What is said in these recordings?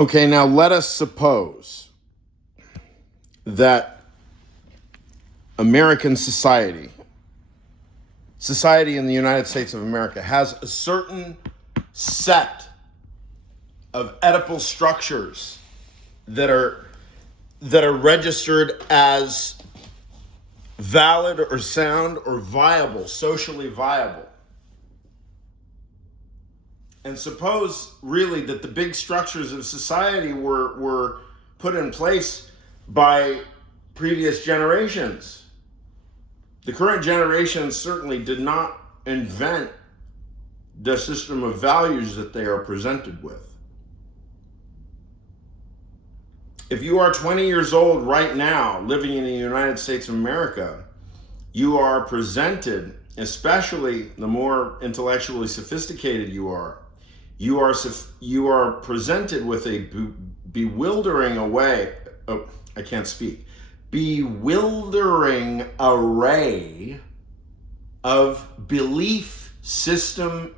Okay, now let us suppose that American society in the United States of America has a certain set of Oedipal structures that are registered as valid or sound or viable, socially viable. And suppose really that the big structures of society were put in place by previous generations. The current generation certainly did not invent the system of values that they are presented with. If you are 20 years old right now, living in the United States of America, you are presented, especially the more intellectually sophisticated you are presented with a bewildering array of belief systemic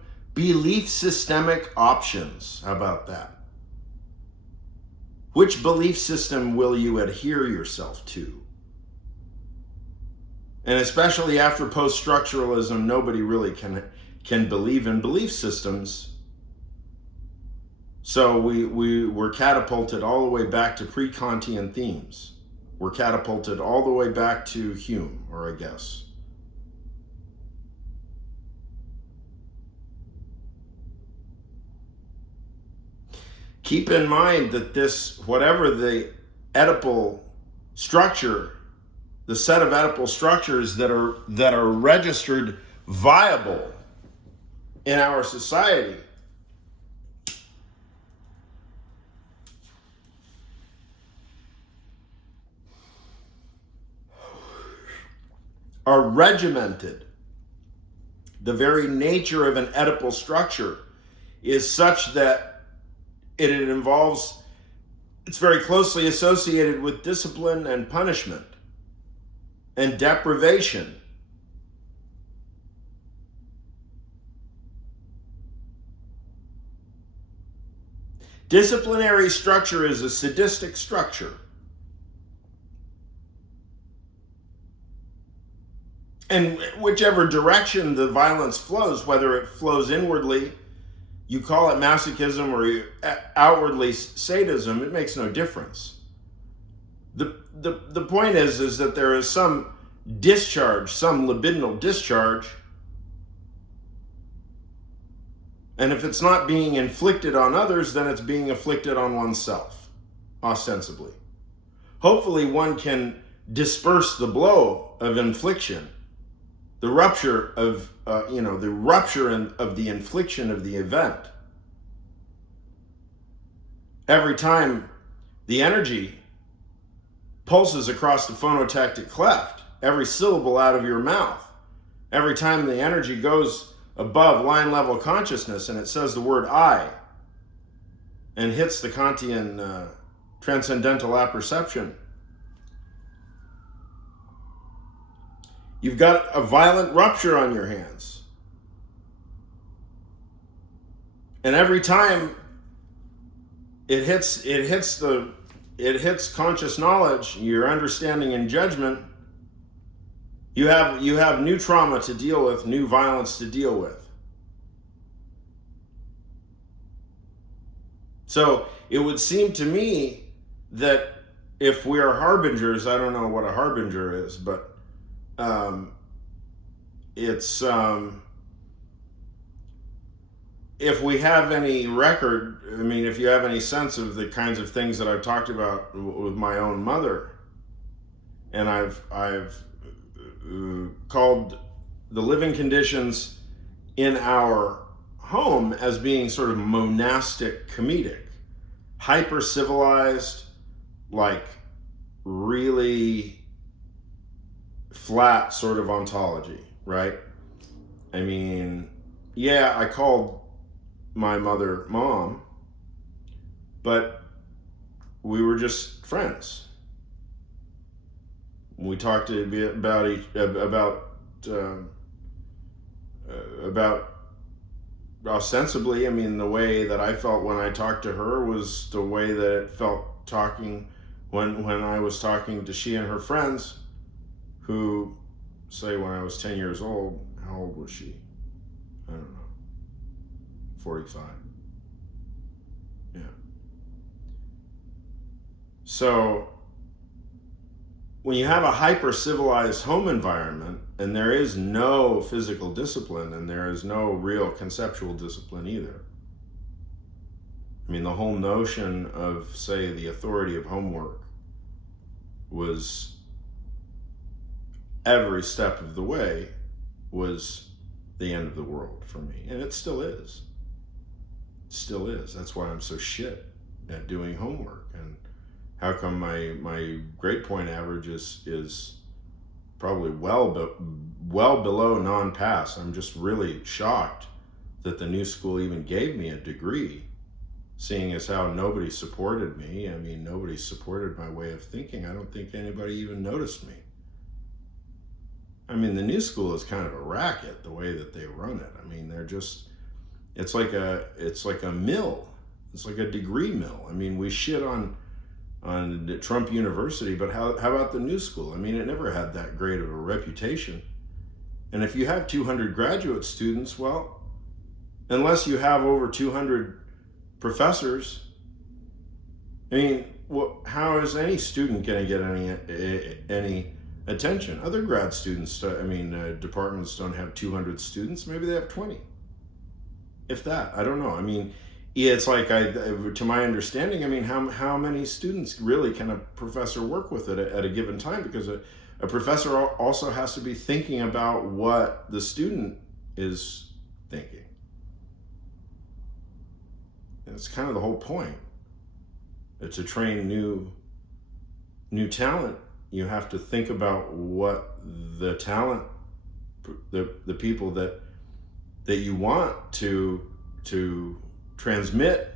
options. How about that? Which belief system will you adhere yourself to? And especially after post-structuralism, nobody really can believe in belief systems. So we were catapulted all the way back to pre-Kantian themes. We're catapulted all the way back to Hume, or I guess. Keep in mind that this, whatever the Oedipal structure, the set of Oedipal structures that are registered viable in our society, are regimented. The very nature of an Oedipal structure is such that it's very closely associated with discipline and punishment and deprivation. Disciplinary structure is a sadistic structure. And whichever direction the violence flows, whether it flows inwardly, you call it masochism, or outwardly sadism, it makes no difference. The point is that there is some discharge, some libidinal discharge. And if it's not being inflicted on others, then it's being inflicted on oneself, ostensibly. Hopefully one can disperse the blow of infliction, the rupture of the infliction of the event. Every time the energy pulses across the phonotactic cleft, every syllable out of your mouth, every time the energy goes above line level consciousness and it says the word I and hits the Kantian transcendental apperception, you've got a violent rupture on your hands. And every time it hits conscious knowledge, your understanding and judgment, you have new trauma to deal with, new violence to deal with. So it would seem to me that if we are harbingers, I don't know what a harbinger is, but if we have any record, if you have any sense of the kinds of things that I've talked about with my own mother, and I've called the living conditions in our home as being sort of monastic comedic, hyper civilized, like really flat sort of ontology, right? I called my mother Mom, but we were just friends. We talked about ostensibly, I mean, the way that I felt when I talked to her was the way that it felt talking when I was talking to she and her friends, who, say, when I was 10 years old, how old was she? I don't know, 45. Yeah. So when you have a hyper-civilized home environment and there is no physical discipline and there is no real conceptual discipline either, I mean, the whole notion of, say, the authority of homework was, every step of the way, was the end of the world for me. And it still is. It still is. That's why I'm so shit at doing homework. And how come my grade point average is probably well below non-pass. I'm just really shocked that the new school even gave me a degree, seeing as how nobody supported me. I mean, nobody supported my way of thinking. I don't think anybody even noticed me. I mean, the new school is kind of a racket, the way that they run it. I mean, they're just, it's like a mill. It's like a degree mill. I mean, we shit on Trump University, but how about the new school? I mean, it never had that great of a reputation. And if you have 200 graduate students, well, unless you have over 200 professors, I mean, how is any student going to get any attention? Other grad students, departments don't have 200 students. Maybe they have 20. If that, I don't know. I mean, it's like, to my understanding, I mean, how many students really can a professor work with at a given time? Because a professor also has to be thinking about what the student is thinking. And it's kind of the whole point. To train new talent, you have to think about what the talent, the people that you want to transmit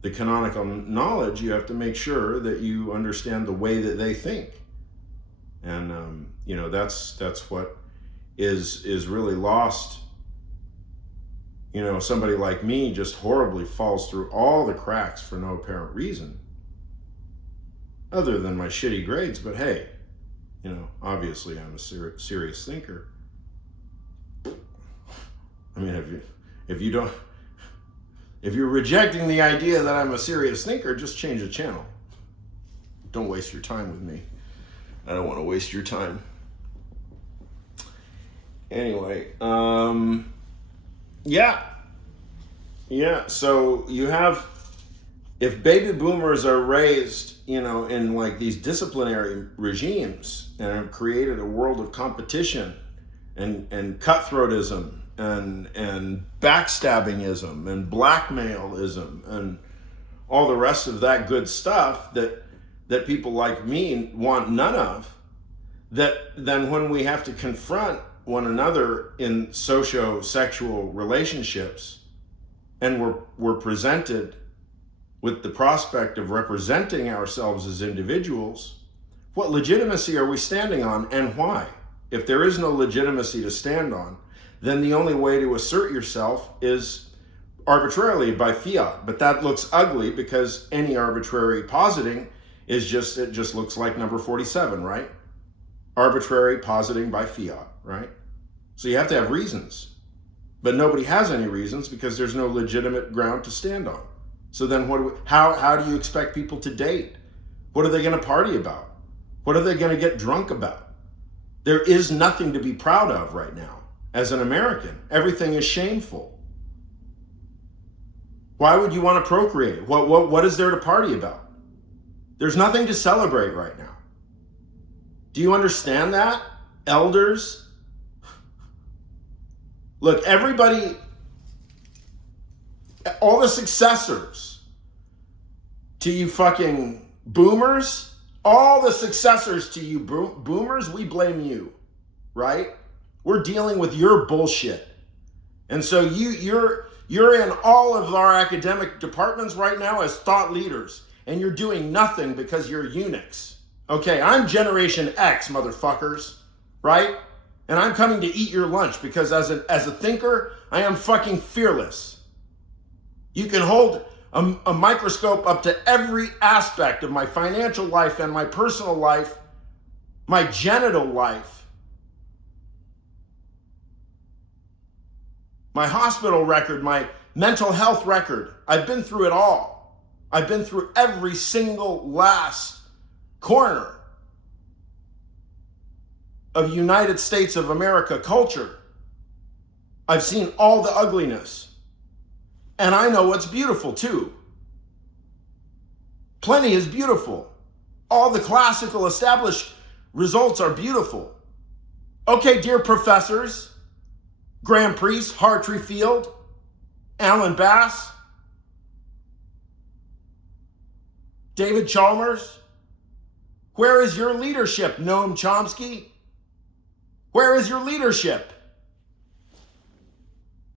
the canonical knowledge. You have to make sure that you understand the way that they think. And that's what is really lost. Somebody like me just horribly falls through all the cracks for no apparent reason, other than my shitty grades. But hey, obviously I'm a serious thinker. I mean, if you're rejecting the idea that I'm a serious thinker, just change the channel. Don't waste your time with me. I don't want to waste your time. Anyway, yeah. So you have, if baby boomers are raised, in like these disciplinary regimes and have created a world of competition and cutthroatism and backstabbingism and blackmailism and all the rest of that good stuff that people like me want none of, that then when we have to confront one another in socio-sexual relationships and we're presented with the prospect of representing ourselves as individuals, what legitimacy are we standing on and why? If there is no legitimacy to stand on, then the only way to assert yourself is arbitrarily by fiat. But that looks ugly because any arbitrary positing it just looks like number 47, right? Arbitrary positing by fiat, right? So you have to have reasons. But nobody has any reasons because there's no legitimate ground to stand on. So then how do you expect people to date? What are they going to party about? What are they going to get drunk about? There is nothing to be proud of right now as an American. Everything is shameful. Why would you want to procreate? What is there to party about? There's nothing to celebrate right now. Do you understand that, elders? Look, everybody, all the successors to you fucking boomers, all the successors to you boomers, we blame you, right? We're dealing with your bullshit. And so you're in all of our academic departments right now as thought leaders, and you're doing nothing because you're eunuchs. Okay, I'm Generation X, motherfuckers, right? And I'm coming to eat your lunch because as a thinker, I am fucking fearless. You can hold a microscope up to every aspect of my financial life and my personal life, my genital life, my hospital record, my mental health record. I've been through it all. I've been through every single last corner of United States of America culture. I've seen all the ugliness. And I know what's beautiful too. Plenty is beautiful. All the classical established results are beautiful. Okay, dear professors, Graham Priest, Hartree Field, Alan Bass, David Chalmers, where is your leadership, Noam Chomsky? Where is your leadership?